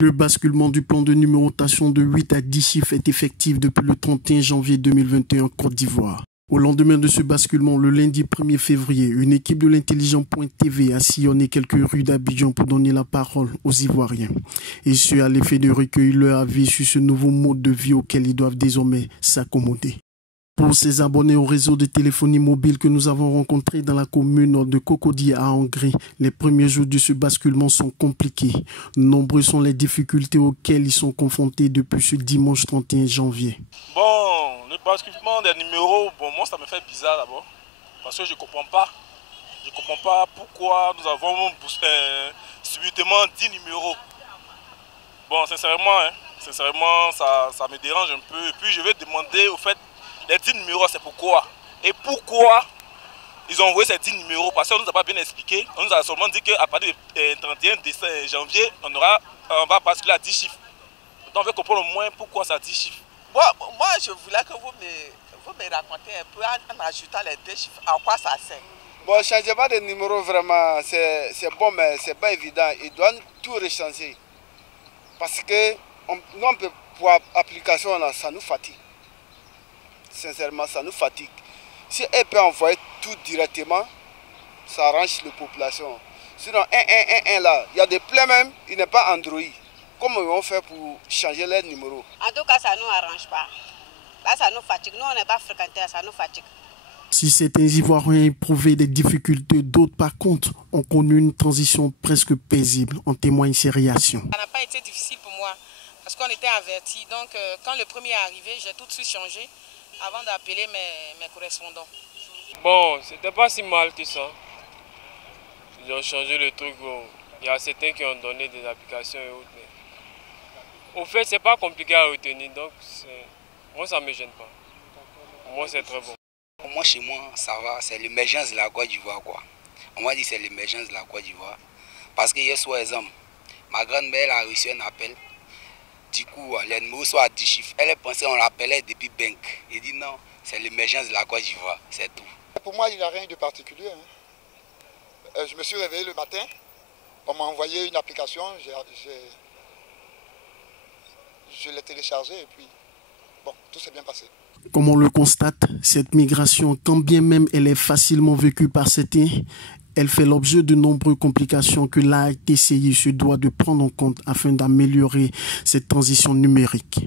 Le basculement du plan de numérotation de 8 à 10 chiffres est effectif depuis le 31 janvier 2021 en Côte d'Ivoire. Au lendemain de ce basculement, le lundi 1er février, une équipe de l'intelligent.tv a sillonné quelques rues d'Abidjan pour donner la parole aux Ivoiriens. Et ce, à l'effet de recueillir leur avis sur ce nouveau mode de vie auquel ils doivent désormais s'accommoder. Pour ces abonnés au réseau de téléphonie mobile que nous avons rencontré dans la commune de Cocody à Hongrie, les premiers jours de ce basculement sont compliqués. Nombreuses sont les difficultés auxquelles ils sont confrontés depuis ce dimanche 31 janvier. Bon, le basculement des numéros, moi ça me fait bizarre d'abord, parce que je ne comprends pas. Je ne comprends pas pourquoi nous avons subitement 10 numéros. Bon, sincèrement, ça me dérange un peu. Et puis je vais demander au fait, les 10 numéros, c'est pourquoi? Et pourquoi ils ont envoyé ces 10 numéros? Parce qu'on ne nous a pas bien expliqué. On nous a seulement dit qu'à partir du 31 janvier, on va basculer à 10 chiffres. Donc on veut comprendre au moins pourquoi ça 10 chiffres. Bon, moi, je voulais que vous me racontiez un peu en ajoutant les 2 chiffres, à quoi ça sert. Bon, changement de numéro, vraiment, c'est bon, mais c'est pas évident. Ils doivent tout rechanger. Parce que nous, on peut, pour l'application, ça nous fatigue. Sincèrement, ça nous fatigue. Si elle peut envoyer tout directement, ça arrange la population. Sinon, 1 là, il y a des plans même, il n'est pas Android. Comment ils vont faire pour changer leur numéro? En tout cas, ça ne nous arrange pas. Là, ça nous fatigue. Nous, on n'est pas fréquentaires, ça nous fatigue. Si certains Ivoiriens éprouvaient des difficultés, d'autres par contre ont connu une transition presque paisible, en témoignent ces réactions. Ça n'a pas été difficile pour moi parce qu'on était avertis. Donc quand le premier est arrivé, j'ai tout de suite changé avant d'appeler mes correspondants. Bon, c'était pas si mal que ça. Ils ont changé le truc. Bon. Il y a certains qui ont donné des applications et autres. Mais au fait, c'est pas compliqué à retenir. Donc moi, ça ne me gêne pas. Moi, c'est très bon. Moi, chez moi, ça va, c'est l'émergence de la Côte d'Ivoire, quoi. On m'a dit que c'est l'émergence de la Côte d'Ivoire. Parce que hier soir, exemple, ma grand-mère a reçu un appel. Du coup, les numéros sont à 10 chiffres. Elle pensait qu'on l'appelait depuis Bank. Elle dit non, c'est l'émergence de la Côte d'Ivoire, c'est tout. Pour moi, il n'y a rien de particulier. Je me suis réveillé le matin. On m'a envoyé une application. Je l'ai téléchargée et puis, bon, tout s'est bien passé. Comme on le constate, cette migration, quand bien même elle est facilement vécue par certains, elle fait l'objet de nombreuses complications que l'ATCI se doit de prendre en compte afin d'améliorer cette transition numérique.